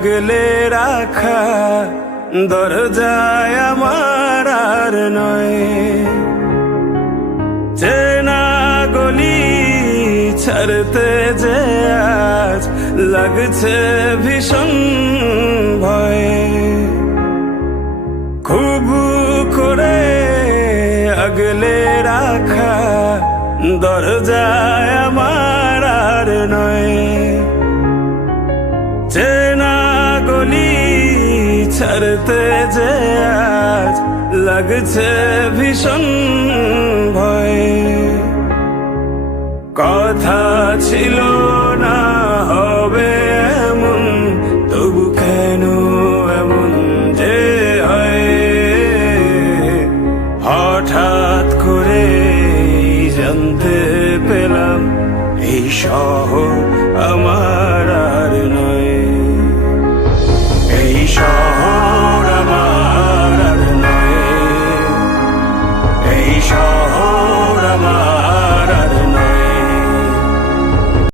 আগলে রাখা দরজায় আমার আর নয়। চেনা গলি ছাড়তে যে আজ লাগছে ভীষণ ভয়। খুব করে আগলে রাখা দরজায় আমার আর নয়। চেনা গলি ছাড়তে যে আজ লাগছে ভীষণ ভয়। কথা ছিল না হবে এমন, তবু কেন এমন যে হয়। হঠাৎ করে জানতে পেলাম এই শহর